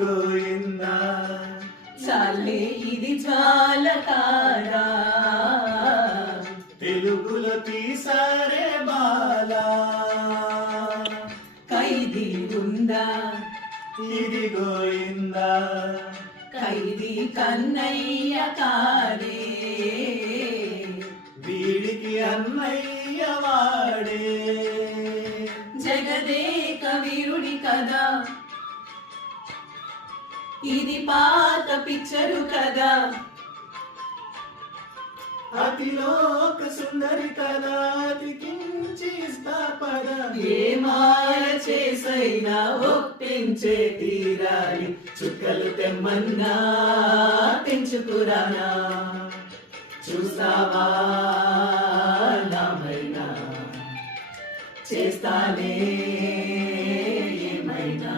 గోయిందా చాలే ఇది చాల కాదా తెలుగులో తీసారే బాలా ఖైదీ ఉందా ఇది గోయిందా ఖైదీ కన్నయ్య కాదే వీడికి అన్నయ్య వాడే జగదేక వీరుడి కదా ఇది పాత పిక్చరు కదా అతిలోక సుందరి కదా అతికించి ఇస్తా పద ఏ మాయ చేసైనా ఒప్పించే తీరాలి చుక్కలు తెమ్మన్నా తెంచుకురానా చూస్తావా నామైనా చేస్తానే ఏమైనా